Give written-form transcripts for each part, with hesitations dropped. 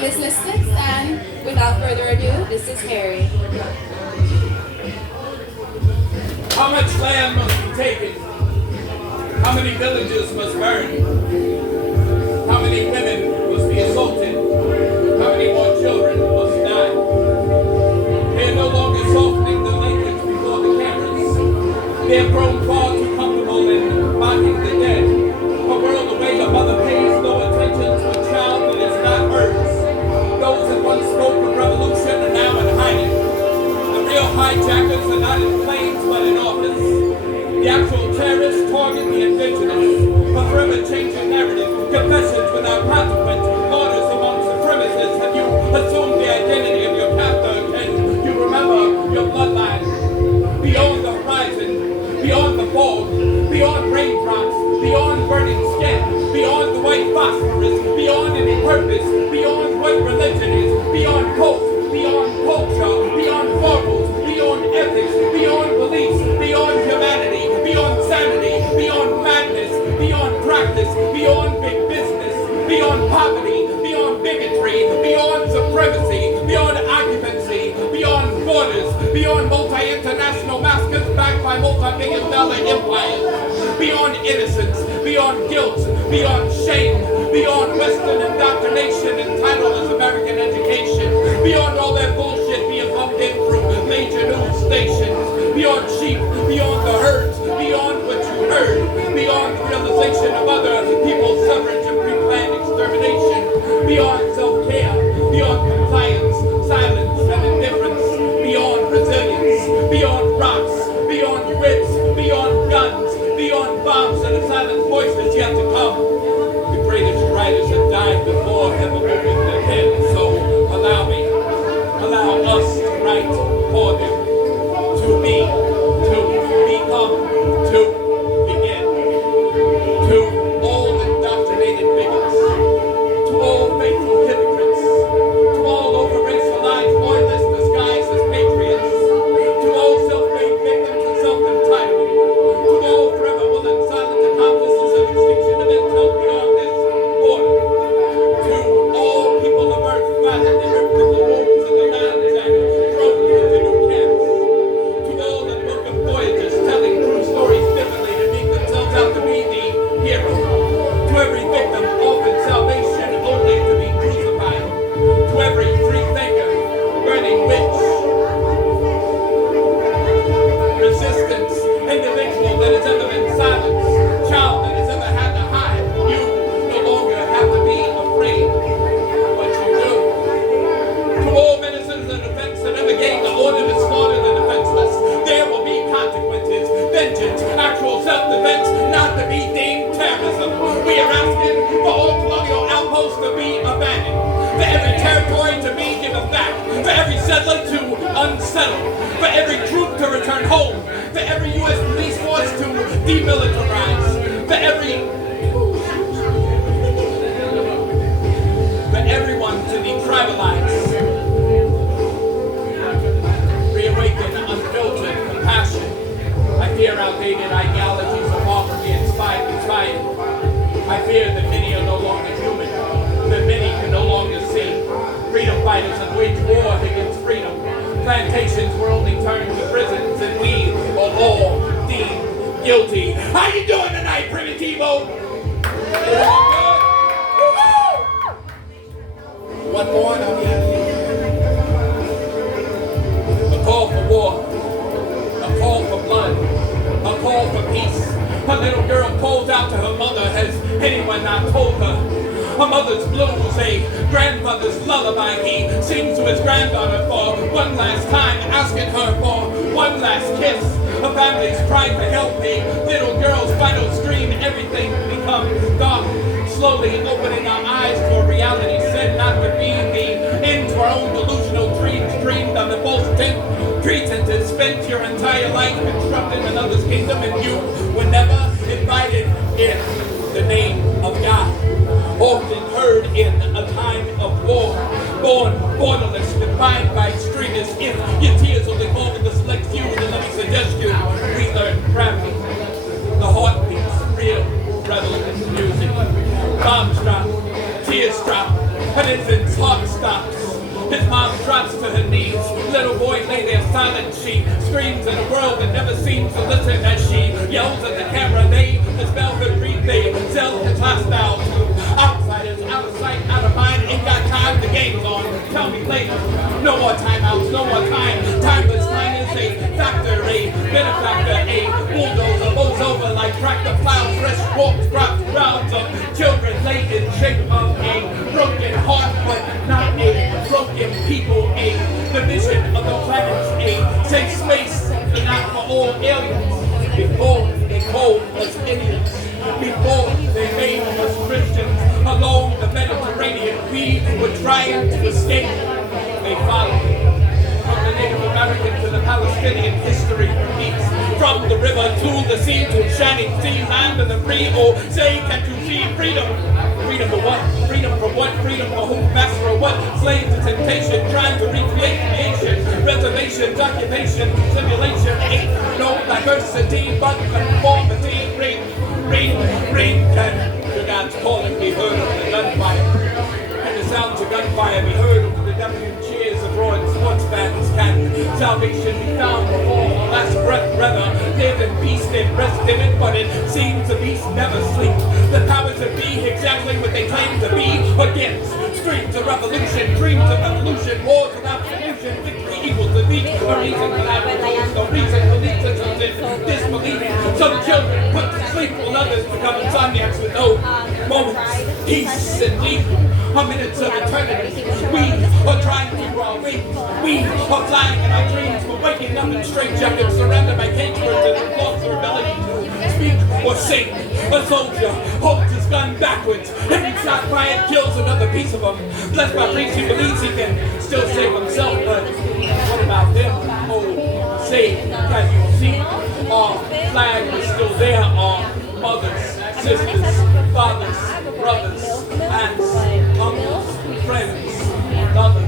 name is Listis, and without further ado, this is Harry. How much land must be taken? How many villages must burn? How many women must be assaulted? How many more children must die? They are no longer softening the language before the cameras. They have grown far too comfortable in mocking the dead. A world away, a mother pays no attention to a child that is not hers. Those that once spoke of revolution are now in hiding. The real hijackers are not in planes but in office. The actual terrorists target the indigenous. A forever changing narrative. Confessions without consequence. Orders among supremacists. Have you assumed the identity of your captor? Can you remember your bloodline? Beyond the horizon, beyond the fog, beyond raindrops, beyond burning skin, beyond the white phosphorus, beyond any purpose, beyond what religion is, beyond cult, beyond culture, beyond morals, beyond ethics, beyond beliefs, beyond humanity, beyond sanity, beyond madness, beyond practice, beyond big business, beyond poverty, beyond bigotry, beyond supremacy, beyond occupancy, beyond borders, beyond multi-international massacres backed by multi-billion-dollar empires, beyond innocence, beyond guilt, beyond shame, beyond Western indoctrination entitled as American education, beyond all that bullshit being pumped in through major news stations, beyond sheep, beyond the herds, beyond what you heard, beyond the realization of other people's suffrage and pre-planned extermination, beyond self-care, beyond compliance, silence and indifference, beyond resilience, beyond rocks, beyond wits, beyond guns, beyond bombs and the silent voices yet to come. The greatest writers have died before ever moving their pen, so allow us to write for them, to be, to become, to begin, to all indoctrinated bigots, to all faithful hypocrites, to all over-racialized, loyalists disguised as patriots, to all self-made victims of self-entitlement, to all forever willing silent accomplices of extinction of intel beyond this border, to all people of Earth violently ripped from the wombs of the lands and thrown into new camps, to all the book of voyagers telling true stories differently to make themselves out to be the hero, to every victim offered salvation only to be crucified, to every free thinker, burning witch, resistance, individual that has ever been silenced, child that has ever had to hide, you no longer have to be afraid, but you do. To all ministers of defense that ever gave the order to slaughter the defenseless, there will be consequences, vengeance, actual self-defense, not to be deemed terrorism. We are asking for all colonial outposts to be abandoned, for every territory to be given back, for every settler to unsettle, for every troop to return home, for every U.S. police force to demilitarize, for everyone to detribalize. Reawaken unfiltered compassion. I fear outdated ideologies are far from being inspired. I fear that many are no longer human, that many can no longer see. Freedom fighters have waged war against freedom. Plantations were only turned to prisons, and we are all deemed guilty. How you doing tonight, Primitivo? One more and I'll be out of here. A call for war, a call for blood, a call for peace. A little girl calls out to her mother. Has anyone not told her? A mother's blues, a grandmother's lullaby. He sings to his granddaughter for one last time, asking her for one last kiss. A family's crying for help. A little girl's vital stream. Everything becomes dark. Slowly opening our eyes to a reality said not to be the end to our own delusional dreams, dreamed on the false tent, pretenses, spent your entire life constructing another's kingdom, and you were never invited in the name of God. Often heard in a time of war, born borderless, defined by extremists. If your tears only fall with the select few, then let me suggest you relearn gravity. The heart beats real, relevant music. Bombs drop, tears drop, An infant's heart stops. His mom drops to her knees. Little boy lay there silent. She screams in a world that never seems to listen as she yells at the camera. They dispel her grief. They sell his hostile to outsiders. Out of sight, out of mind. Ain't got time. The game's on. Tell me later. No more timeouts. No more time. Timeless line is a factor, a benefactor, a bulldozer. Mows over like tractor plows. Fresh walks, drops, crowds of children lay in shape of a broken heart, but not a broken people, a division of the planets, a safe space, but not for all aliens. Before they called us Indians, before they made us Christians, along the Mediterranean, we were trying to escape. They followed. From the Native American to the Palestinian, history repeats. From the river to the sea to shining sea, land of the free. Oh, say, can't you see freedom? Freedom for what? Freedom from what? Freedom for who? Master of what? Slave to temptation, trying to recreate creation. Reservations, occupation, simulation. Ain't no diversity, but conformity. Ring, ring, ring. Can the God's calling be heard of the gunfire? And the sounds of gunfire be heard over the deafening cheers of roaring sports fans. Can salvation be found before the last breath? Rather live in peace than rest in it, but it seems the beast never sleep. The powers that be exactly what they claim to be against. Streams of revolution, dreams of evolution, wars without solution, victory equals defeat. A reason for that rules, no reason for these systems in disbelief. Some children put to sleep while others become insomniacs with no moments, peace and deep. A minutes of eternity. We are trying to grow our wings. We are flying in our dreams. We're waking up in straitjackets, surrounded by cage birds and we've lost our ability to speak or sing. A soldier holds his gun backwards. Every shot fired kills another piece of him. Blessed by priest, he believes he can still save himself, but what about them? Oh, say, can you see? Our flag is still there. Our mothers, sisters, fathers, brothers, aunts, uncles, friends, lovers.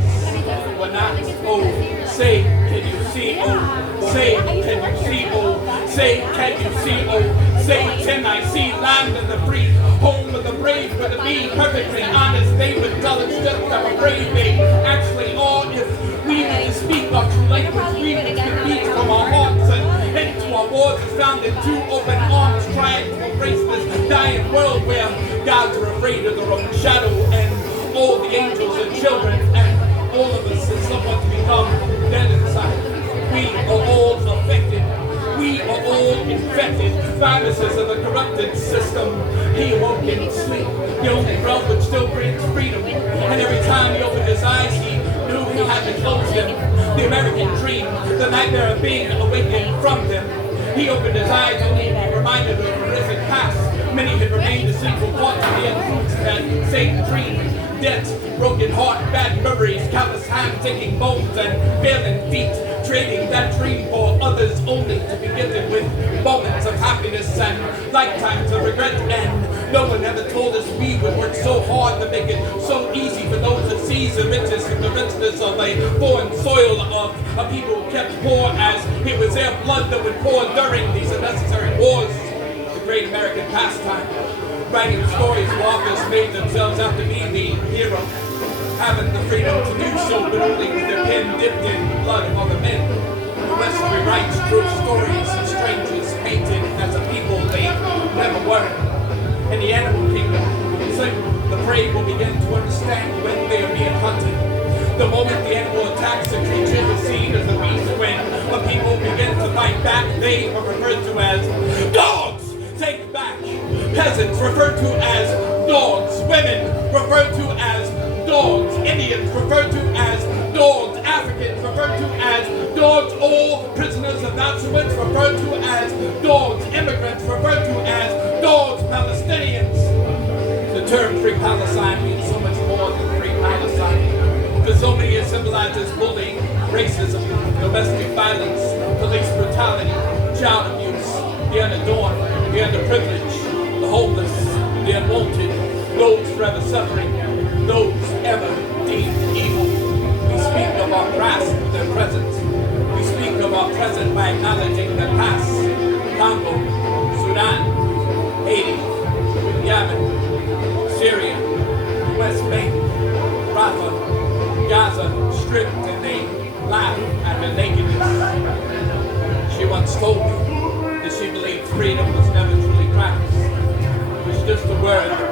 We're not. Oh, say, can you see? Oh, say, can you see? Oh, say, can you see? Oh, say, can I see? Land of the free, home of the brave, but to be perfectly honest, they would tell us just how brave they actually are. If we need to speak our true language, we need to speak from our hearts and into our wars is found in two open arms, trying to embrace this dying world where gods are afraid of their own shadow, and all the angels are children, and all of us is someone to become dead inside. We are all affected. We are all infected. Viruses of the corrupted system. He awoke in sleep. The only realm which still brings freedom. And every time he opened his eyes, he knew he had to close them. The American dream, the nightmare of being awakened from them. He opened his eyes only to be reminded of the risen past. Many had remained asleep for quantity and fruits that same dream. Debt, broken heart, bad memories, callous hands taking bones and failing feet, trading that dream for others only to be gifted with moments of happiness and lifetimes of regret. And no one ever told us we would work so hard to make it so easy for those that seize the riches and the richness of a foreign soil of a people who kept poor, as it was their blood that would pour during these unnecessary wars. The great American pastime. Writing stories where authors made themselves out to be the hero, having the freedom to do so, but only with their pen dipped in blood of other men. The West rewrites true stories of strangers painted as a people they never were. In the animal kingdom, soon the prey will begin to understand when they are being hunted. The moment the animal attacks, the creature is seen as a beast. When a people begin to fight back, they are referred to as dogs. Take back. Peasants referred to as dogs. Women referred to as dogs. Indians referred to as dogs. Africans referred to as dogs. All prisoners of Auschwitz referred to as dogs. Immigrants referred to as dogs. Palestinians. The term Free Palestine means so much more than Free Palestine. For so many it symbolizes bullying, racism, domestic violence, police brutality, child abuse, the unadorned, the underprivileged, the homeless, the unwanted, those forever suffering, those ever deemed evil. We speak of our past with their present. We speak of our present by acknowledging their past. Congo, Sudan, Haiti, Yemen, Syria, West Bank, Gaza stripped and they laugh at her nakedness. She once told me that she believed freedom was never truly practiced. It was just a word